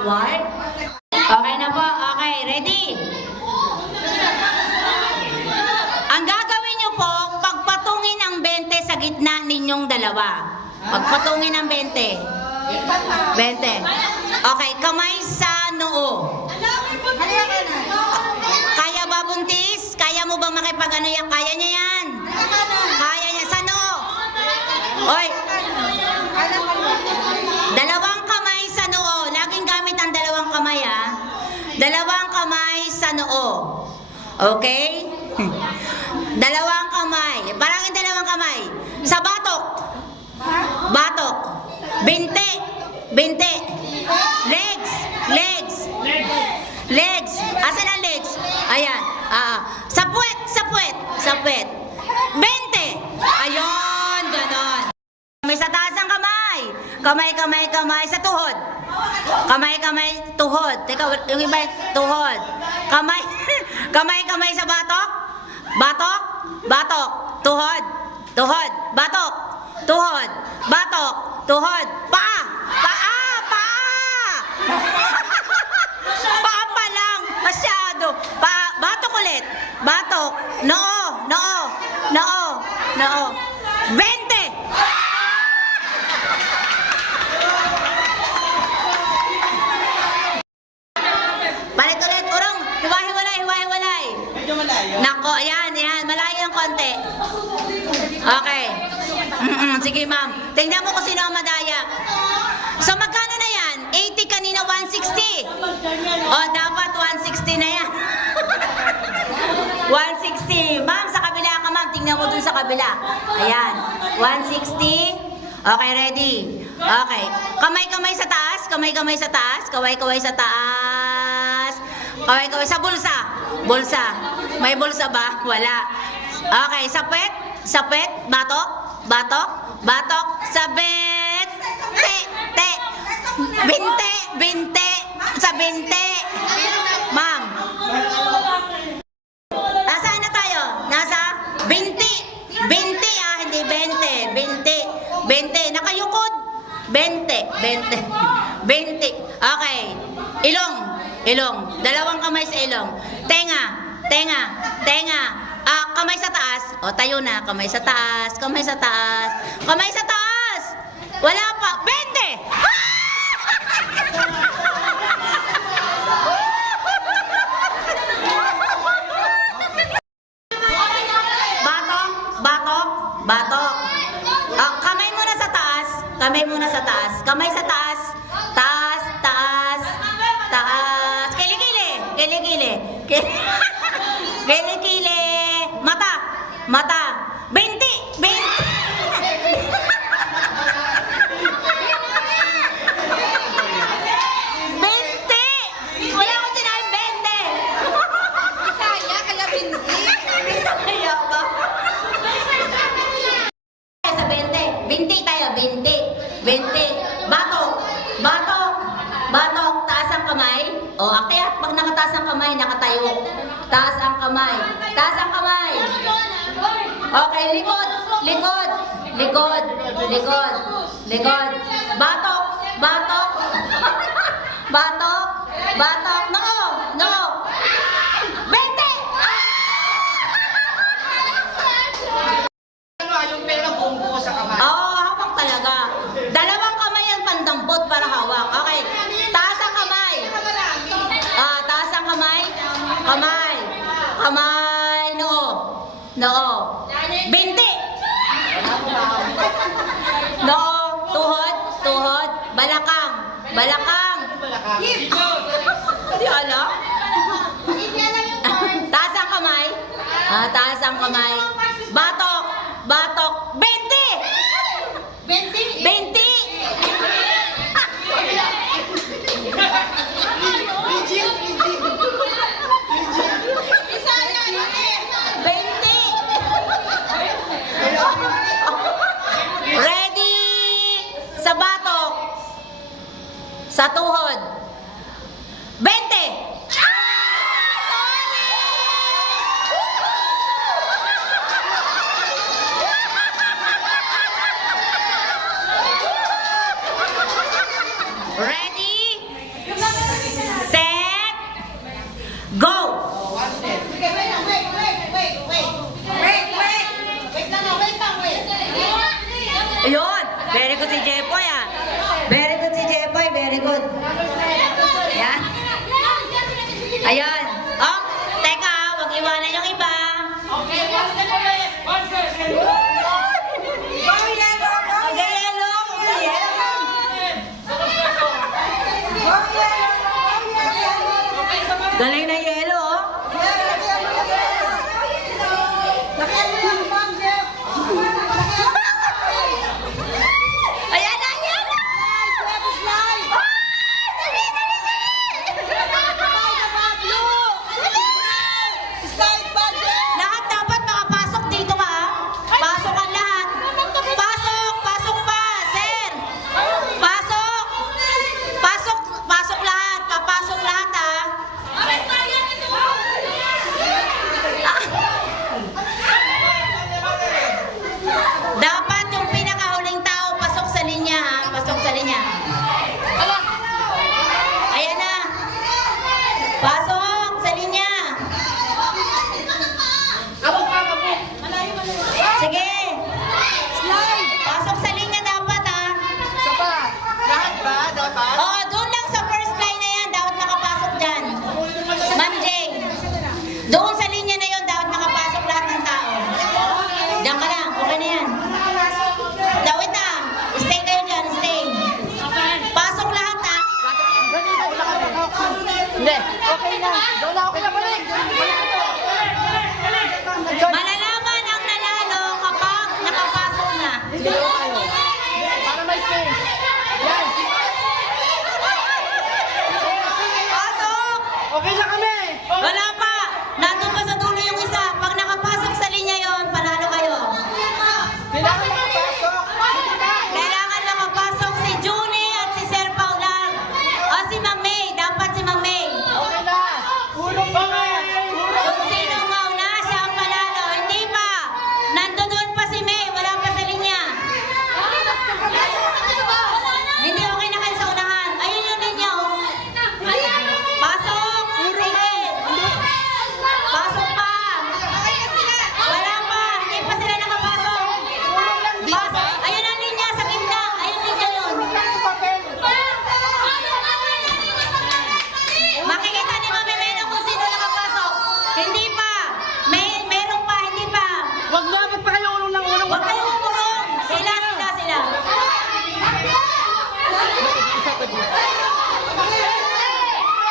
backward. Okay na po. Okay, ready? Ang gagawin nyo po, pagpatungin ang 20 sa gitna ninyong dalawa. Pagpatungin ang 20. 20. Okay, kamay sa noo. Kaya ba, buntis? Kaya mo bang makipag-ano yan? Kaya niya yan? Kaya niya. Sa noo. Oy. Dalawang kamay sa noo. Laging gamit ang dalawang kamay, ha? Dalawang kamay sa noo. Okay? Dalawang kamay. Parang yung dalawang kamay. Sa batok. Batok. Binte. Binte. Legs. Legs. Legs. Asan ang legs? Ayan. Sa puwet. Sa puwet. Sa puwet. 20. Ayun. Ganon. Kamay sa taas ang kamay. Kamay, kamay, kamay. Sa tuhod. Kamay, kamay, tuhod. Teka, yung iba, tuhod. Kamay. Kamay, kamay sa batok. Batok. Batok. Tuhod. Tuhod. Batok. Tuhod. Batok. Tuhod. Paa. Paa. Paa. Paa pa lang. Masyado. Paa. Batok ulit. Batok. Noo. Noo. Noo. Noo. 20. Balik ulit. Urong. Hiwa-hiwalay. Hiwa-hiwalay. Medyo malayo. Nako. Ayan. Ayan. Malayo yung konti. Okay. Sige, ma'am. Tingnan mo kung sino ang madaya. So, magkano na yan? 80 kanina, 160. O, dapat 160 na yan. 160. Ma'am, sa kabila ka, ma'am. Tingnan mo dun sa kabila. Ayan. 160. Okay, ready? Okay. Kamay-kamay sa taas. Kamay-kamay sa taas. Kaway-kaway sa taas. Kaway-kaway sa bulsa. Bulsa. May bulsa ba? Wala. Okay, sa puwet. Sa puwet. Batok. Batok. Batok. Sabit. Te. Te. Binte. Binte. Sa binte. Ma'am. Nasaan na tayo? Nasa? Binti. Binti, hindi 20. Binti. Binti. Nakayukod. 20. 20. 20. Okay. Ilong. Ilong. Dalawang kamay sa ilong. Tenga. Tenga. Tenga. Kamay sa taas. O, tayo na. Kamay sa taas. Kamay sa taas. Kamay sa taas. Wala pa. 20! Batok. Batok. Batok. Kamay muna sa taas. Kamay muna sa taas. Kamay sa taas. Taas. Taas. Taas. Kilikili. Kilikili. Kilikili. Mata. Mata. 20. 20. 20. Wala akong sinabi 20. Saya, kala 20. Kaya ba? Sa 20. 20 tayo. 20. 20. Batok. Batok. Batok. Taas ang kamay. O, akyat. Pag nakataas ang kamay, nakatayo. Taas ang kamay. Taas ang kamay. Okay, likod. Likod. Likod. Likod. Likod. Batok. Batok. Batok. Batok. No. No. 20. Yung pera buong buo sa kamay. Oo, hawak talaga. Dalawang kamay ang pandampot para hawak. Okay. Taas ang kamay. Taas ang kamay. Kamay. Kamay. Noo. Noo. 20. Noo. Tuhod. Tuhod. Balakang. Balakang. Hindi alam. Taas ang kamay. Taas ang kamay. Batok. Batok. 20. 20. 20. Bisaya, hindi. 20. Ready? Sa batok. Sa tuhod. 20. Ready? Ayun! Very good si Jepoy ah. Very good si Jepoy, very good. Ayan. Ayun. Oh, teka, wag iwanan yung iba. Okay, one step ulit. One step. Mag-yelo! Galing na yelo, oh. Ayan na, yelo! Lahat dapat makapasok dito ka, ah. Pasok ang lahat. Pasok! Pasok pa, sir! Pasok! Pasok! Pasok lahat! Papasok lahat, ah. Dapat yung pinakahuling tao pasok sa linya, ha? Pasok sa linya. Ayan na. Pasok sa linya. Sige. Pasok sa linya dapat, ha? Lahat ba? Dapat? Oo, doon lang sa first line na yan. Dapat makapasok dyan. Ma'am Jane. Doon sa linya na yun, dapat makapasok lahat ng tao. Diyan ka lang. Okay na yan. Dawit na. Stay kayo dyan. Stay. Pasok lahat, ha? Hindi. Okay na. Doon na. Okay na. Balik. Malalaman ang nanalo kapag nakapasok na. Para may space. Yan. Pasok! Okay na kami. Wala pa. Nandun pa sa dulo yung isa. Pag nakapasok sa linya yon, panalo kayo. Kailangan makapasok. Kailangan makapasok si Junie at si Sir Paulan. O si Ma'am May. Dapat si Ma'am May. Okay na. Hulog pa nga. Kung sino mauna, siya ang panalo. Hindi pa. Nandoon pa si May. Wala pa sa linya. Hindi, okay na kayo sa unahan. Ayun yung linya, oh. Pasok! Sige! Pasok pa! Wala pa! Hindi pa sila nakapasok! Pasok! Ayun ang linya sa gitna! Ayun linya yun! Makikita ni Mami Melo kung sino nakapasok! Hindi pa! Meron pa! Hindi pa! Wag na. Ba't pa kayo ulong ng ulong? Huwag kayong umurong! Sila!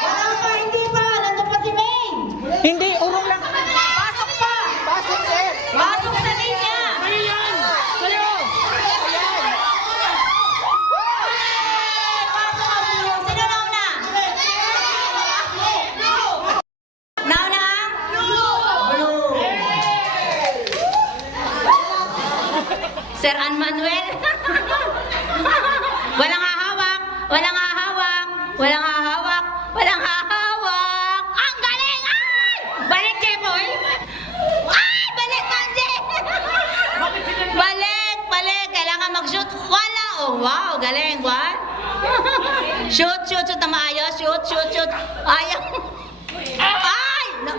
Wala pa! Hindi pa! Nandun pa si May! Hindi. Ulong lang. Pasok pa! Pasok, sir. Pasok sa linya! Kayo yan. Kayo. Ayan. Pasok ang blue! Sino nauna? Nauna ang? Blue! Sir An Manuel? Walang hahawak! Walang hahawak! Walang hahawak! Walang hahawak! Ang galing! Ay! Balik, Jepoy! Ay! Balik, Manje! Balik! Balik! Kailangan mag-shoot. Wala! Oh, wow! Galing! What? Shoot! Shoot! Shoot na maayos! Shoot! Shoot! Shoot! Ayaw! Ay! No.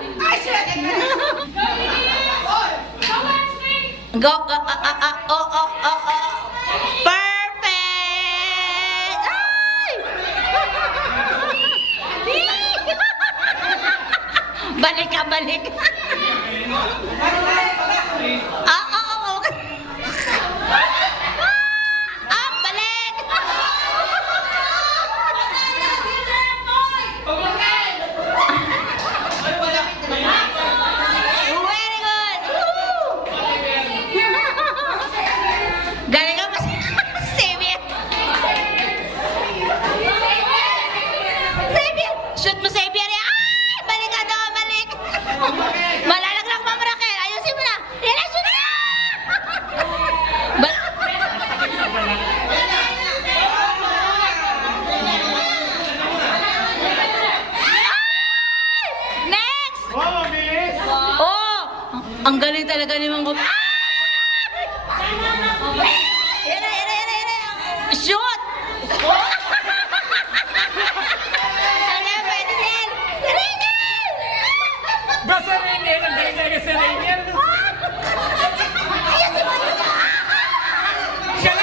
Go! Oh! Perfect! Ay! Balik ka! Balik! Okay. Balik! Very good! Galing ka pa Xavier! Xavier! Shoot mo Xavier! Ay! Balik ka daw! Balik! Malalaglag pa Raquel! Ayusin mo na! Yan na! Shoot na! Next! Wow, ang bilis. Oh! Ang galing talaga ni Mang Bob. Yan na! Shoot! Ano, pwede din! Ringel! Basta Reniel. Ang galing talaga sa Reniel. Ayusin mo yun! Siya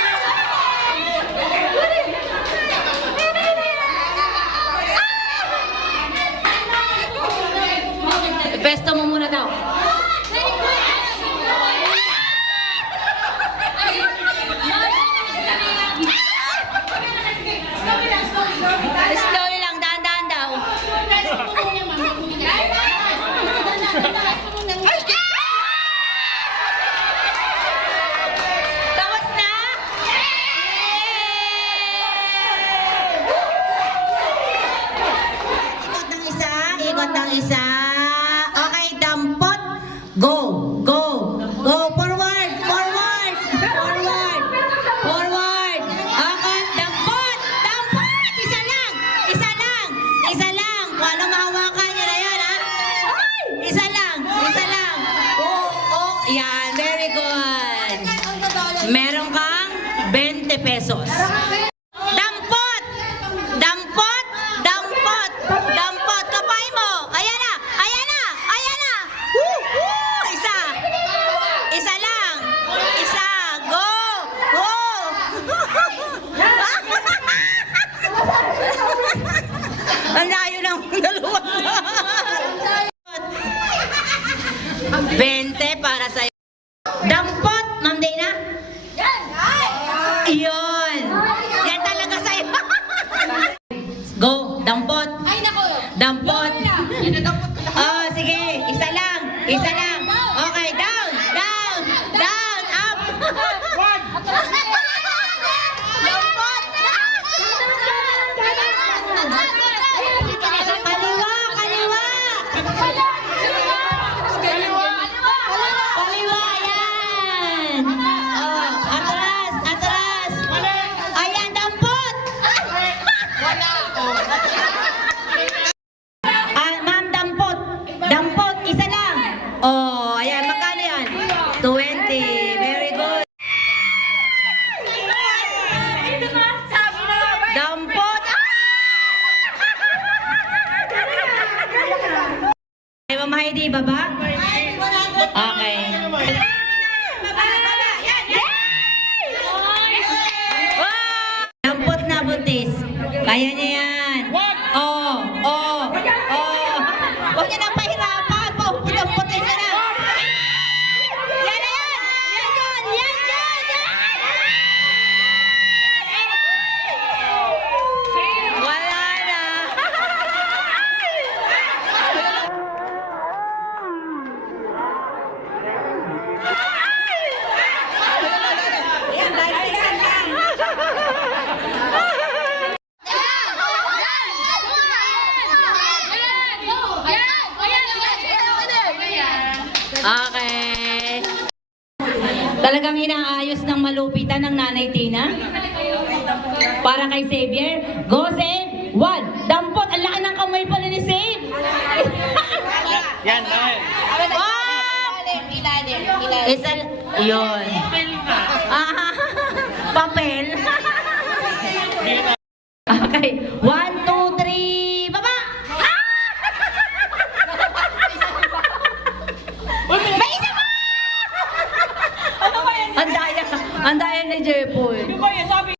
pang isa. Okay, dampot. Go, go, go. Forward, forward, forward, forward. Okay, dampot, dampot. Isa lang, isa lang, isa lang. Kung ano mahawakan niyo na yan, ha? Isa lang, isa lang. Oh, yan, very good. Meron kang 20 pesos. Dampot! Dampot! Dampot! Dampot! Kapay mo! Ayan na! Ayan na! Ayan na! Woo! Woo! Isa! Isa lang! Isa! Go! Go! Ang layo ng dalawa. 20 para sa'yo. Dampot! Ma'am Dana? Iyon! Yan talaga sa'yo. Go! Dampot! Ay, nako. Dampot! Dampot ko lahat. Oh, sige. Isa lang. Isa lang. Okay, down! Down! Down! Up! One. Dampot! Kaliwa! Kaliwa! Kaliwa! Yan! Oh, atras! Atras! Ayan, dampot! Ma'am, dampot. Dampot, isa lang. Oh, ayan, magkano yan? 20. Very good. Dampot. Ay, Ma'am Heidi, baba? Okay. Wow! Dampot na buntis. Kaya niya yan. Oh, oh, oh. Huwag niya nang pahirapan. Dampot-dampotin niya na. Yan na yan. Yan yun. Yan yun. Wala na. Yan, dahil lang. Okay. Talagang inaayos ng malupitan ng Nanay Tina. Para kay Xavier. Go, Save. 1. Dampot. Ang laki ng kamay pala ni Save. Yan, dahil. Isa, yun. Ah, papel. Okay. 1, 2, 3. Baba! May isa pa! Ang daya ni Jepoy. Ano ba yan? Sabi